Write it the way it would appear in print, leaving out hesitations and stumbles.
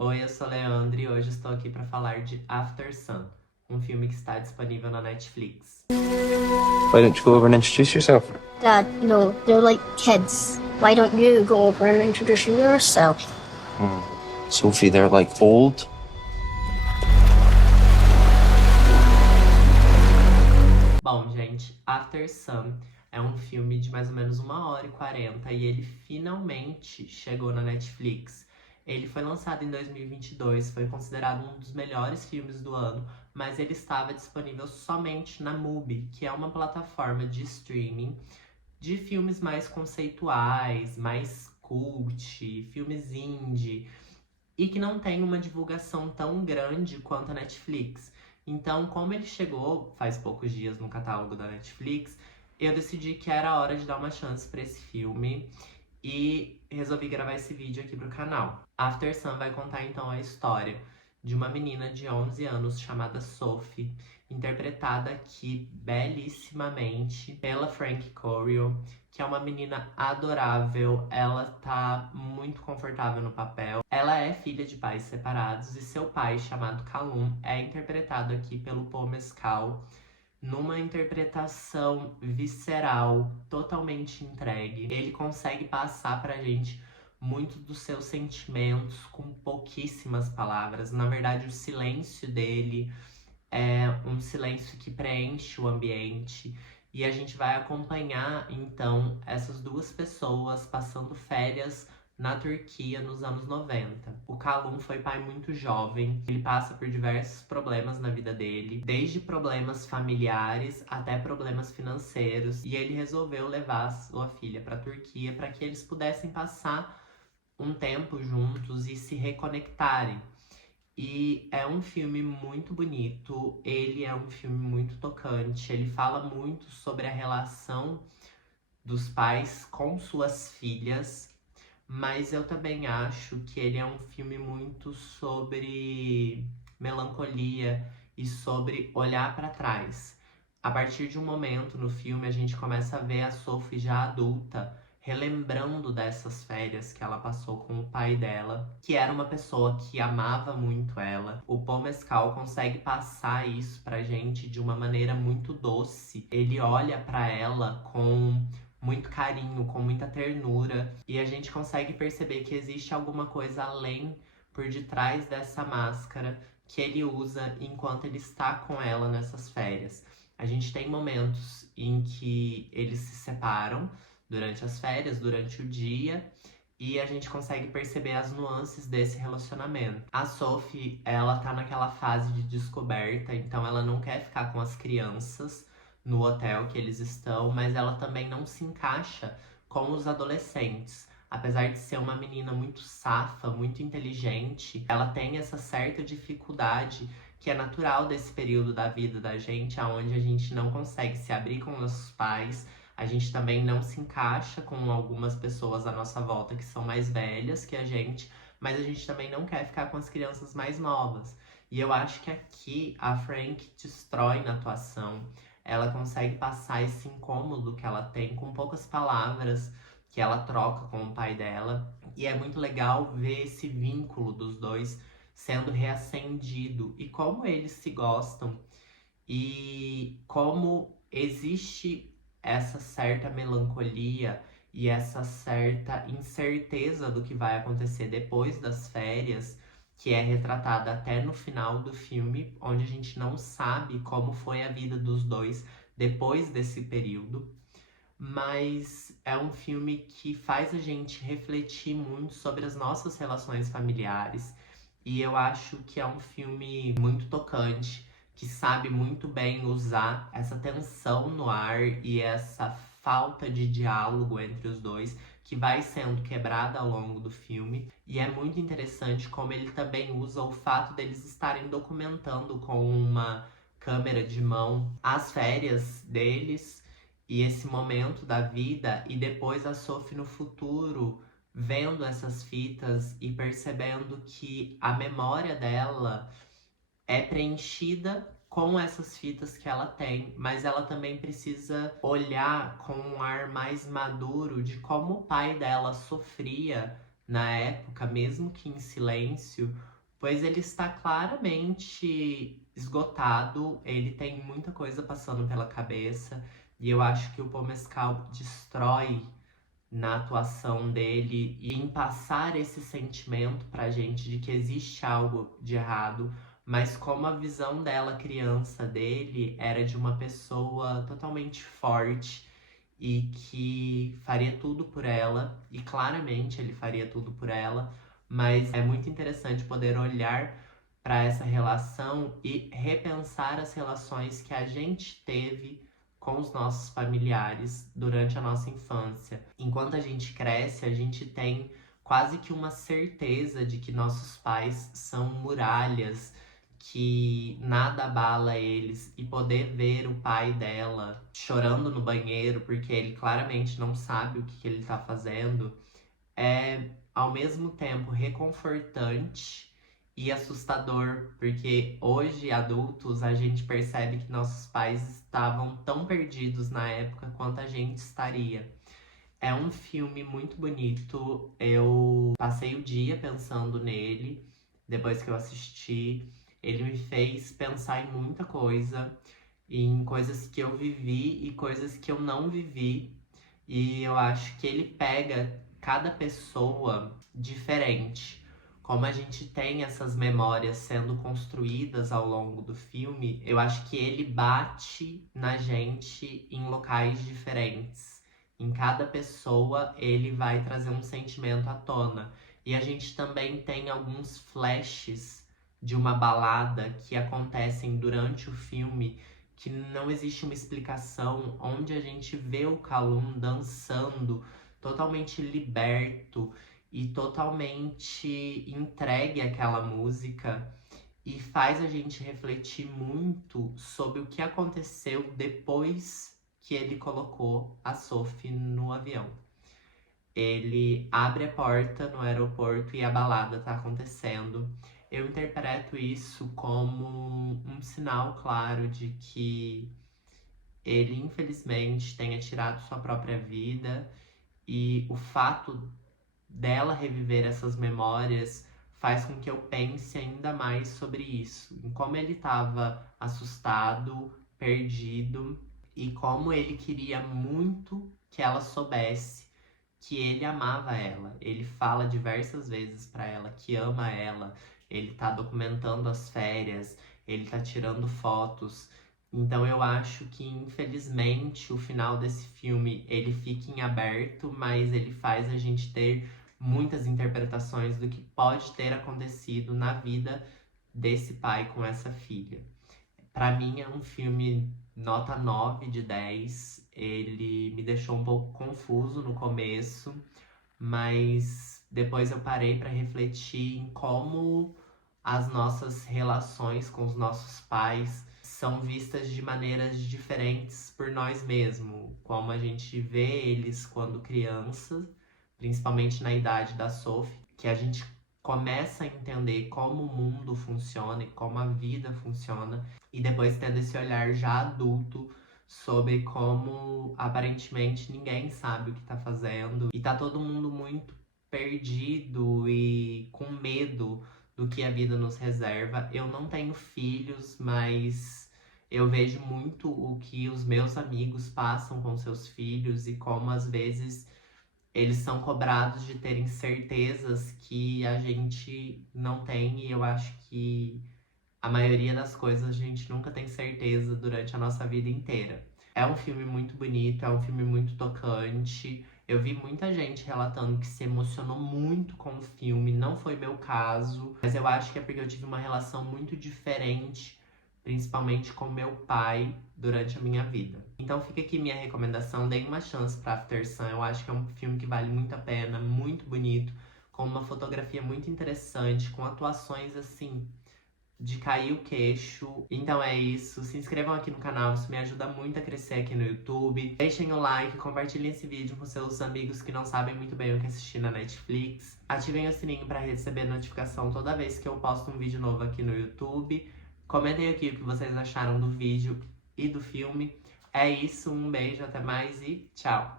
Oi, eu sou a Leandro e hoje estou aqui para falar de After Sun, um filme que está disponível na Netflix. Why don't you go over and introduce yourself? Dad, no, they're like kids. Why don't you go over and introduce yourself? Sophie, they're like old. Bom, gente, After Sun é um filme de mais ou menos 1h40 e ele finalmente chegou na Netflix. Ele foi lançado em 2022, foi considerado um dos melhores filmes do ano, mas ele estava disponível somente na Mubi, que é uma plataforma de streaming de filmes mais conceituais, mais cult, filmes indie, e que não tem uma divulgação tão grande quanto a Netflix. Então, como ele chegou faz poucos dias no catálogo da Netflix, eu decidi que era hora de dar uma chance para esse filme e resolvi gravar esse vídeo aqui pro canal. After Sun vai contar então a história de uma menina de 11 anos chamada Sophie, interpretada aqui belíssimamente pela Frankie Corio, que é uma menina adorável, ela tá muito confortável no papel. Ela é filha de pais separados e seu pai, chamado Calum, é interpretado aqui pelo Paul Mescal, numa interpretação visceral, totalmente entregue. Ele consegue passar pra gente muito dos seus sentimentos com pouquíssimas palavras. Na verdade, o silêncio dele é um silêncio que preenche o ambiente. E a gente vai acompanhar, então, essas duas pessoas passando férias na Turquia nos anos 90. O Calum foi pai muito jovem, ele passa por diversos problemas na vida dele, desde problemas familiares até problemas financeiros, e ele resolveu levar sua filha para a Turquia para que eles pudessem passar um tempo juntos e se reconectarem. E é um filme muito bonito, ele é um filme muito tocante, ele fala muito sobre a relação dos pais com suas filhas, mas eu também acho que ele é um filme muito sobre melancolia e sobre olhar para trás. A partir de um momento no filme, a gente começa a ver a Sophie já adulta, relembrando dessas férias que ela passou com o pai dela, que era uma pessoa que amava muito ela. O Paul Mescal consegue passar isso pra gente de uma maneira muito doce. Ele olha para ela com muito carinho, com muita ternura, e a gente consegue perceber que existe alguma coisa além, por detrás dessa máscara que ele usa enquanto ele está com ela nessas férias. A gente tem momentos em que eles se separam durante as férias, durante o dia, e a gente consegue perceber as nuances desse relacionamento. A Sophie, ela tá naquela fase de descoberta, então ela não quer ficar com as crianças no hotel que eles estão, mas ela também não se encaixa com os adolescentes. Apesar de ser uma menina muito safa, muito inteligente, ela tem essa certa dificuldade que é natural desse período da vida da gente, onde a gente não consegue se abrir com nossos pais, a gente também não se encaixa com algumas pessoas à nossa volta que são mais velhas que a gente, mas a gente também não quer ficar com as crianças mais novas. E eu acho que aqui a Frank destrói na atuação. Ela consegue passar esse incômodo que ela tem com poucas palavras que ela troca com o pai dela. E é muito legal ver esse vínculo dos dois sendo reacendido e como eles se gostam e como existe essa certa melancolia e essa certa incerteza do que vai acontecer depois das férias, que é retratada até no final do filme, onde a gente não sabe como foi a vida dos dois depois desse período. Mas é um filme que faz a gente refletir muito sobre as nossas relações familiares. E eu acho que é um filme muito tocante, que sabe muito bem usar essa tensão no ar e essa falta de diálogo entre os dois, que vai sendo quebrada ao longo do filme. E é muito interessante como ele também usa o fato deles estarem documentando com uma câmera de mão as férias deles e esse momento da vida, e depois a Sophie no futuro vendo essas fitas e percebendo que a memória dela é preenchida com essas fitas que ela tem, mas ela também precisa olhar com um ar mais maduro de como o pai dela sofria na época, mesmo que em silêncio, pois ele está claramente esgotado, ele tem muita coisa passando pela cabeça, e eu acho que o Paul Mescal destrói na atuação dele e em passar esse sentimento pra gente de que existe algo de errado, mas como a visão dela, criança dele, era de uma pessoa totalmente forte e que faria tudo por ela, e claramente ele faria tudo por ela, mas é muito interessante poder olhar para essa relação e repensar as relações que a gente teve com os nossos familiares durante a nossa infância. Enquanto a gente cresce, a gente tem quase que uma certeza de que nossos pais são muralhas, que nada abala eles, e poder ver o pai dela chorando no banheiro porque ele claramente não sabe o que ele tá fazendo é ao mesmo tempo reconfortante e assustador, porque hoje, adultos, a gente percebe que nossos pais estavam tão perdidos na época quanto a gente estaria. É um filme muito bonito, eu passei o dia pensando nele, depois que eu assisti. Ele me fez pensar em muita coisa, em coisas que eu vivi e coisas que eu não vivi. E eu acho que ele pega cada pessoa diferente. Como a gente tem essas memórias sendo construídas ao longo do filme, eu acho que ele bate na gente em locais diferentes. Em cada pessoa, ele vai trazer um sentimento à tona. E a gente também tem alguns flashes de uma balada que acontecem durante o filme, que não existe uma explicação, onde a gente vê o Calum dançando, totalmente liberto e totalmente entregue àquela música, e faz a gente refletir muito sobre o que aconteceu depois que ele colocou a Sophie no avião. Ele abre a porta no aeroporto e a balada tá acontecendo. Eu interpreto isso como um sinal claro de que ele, infelizmente, tenha tirado sua própria vida, e o fato dela reviver essas memórias faz com que eu pense ainda mais sobre isso, em como ele estava assustado, perdido, e como ele queria muito que ela soubesse que ele amava ela. Ele fala diversas vezes para ela que ama ela, ele tá documentando as férias, ele tá tirando fotos. Então eu acho que, infelizmente, o final desse filme, ele fica em aberto, mas ele faz a gente ter muitas interpretações do que pode ter acontecido na vida desse pai com essa filha. Pra mim é um filme nota 9 de 10. Ele me deixou um pouco confuso no começo, mas depois eu parei para refletir em como as nossas relações com os nossos pais são vistas de maneiras diferentes por nós mesmos. Como a gente vê eles quando crianças, principalmente na idade da Sophie, que a gente começa a entender como o mundo funciona e como a vida funciona, e depois tendo esse olhar já adulto sobre como aparentemente ninguém sabe o que tá fazendo e tá todo mundo muito perdido e com medo do que a vida nos reserva. Eu não tenho filhos, mas eu vejo muito o que os meus amigos passam com seus filhos e como às vezes eles são cobrados de terem certezas que a gente não tem, e eu acho que a maioria das coisas a gente nunca tem certeza durante a nossa vida inteira. É um filme muito bonito, é um filme muito tocante. Eu vi muita gente relatando que se emocionou muito com o filme, não foi meu caso, mas eu acho que é porque eu tive uma relação muito diferente, principalmente com meu pai, durante a minha vida. Então fica aqui minha recomendação, deem uma chance para After Sun. Eu acho que é um filme que vale muito a pena, muito bonito, com uma fotografia muito interessante, com atuações assim de cair o queixo. Então é isso, se inscrevam aqui no canal, isso me ajuda muito a crescer aqui no YouTube. Deixem o like, compartilhem esse vídeo com seus amigos que não sabem muito bem o que assistir na Netflix. Ativem o sininho para receber notificação toda vez que eu posto um vídeo novo aqui no YouTube. Comentem aqui o que vocês acharam do vídeo e do filme. É isso, um beijo, até mais e tchau!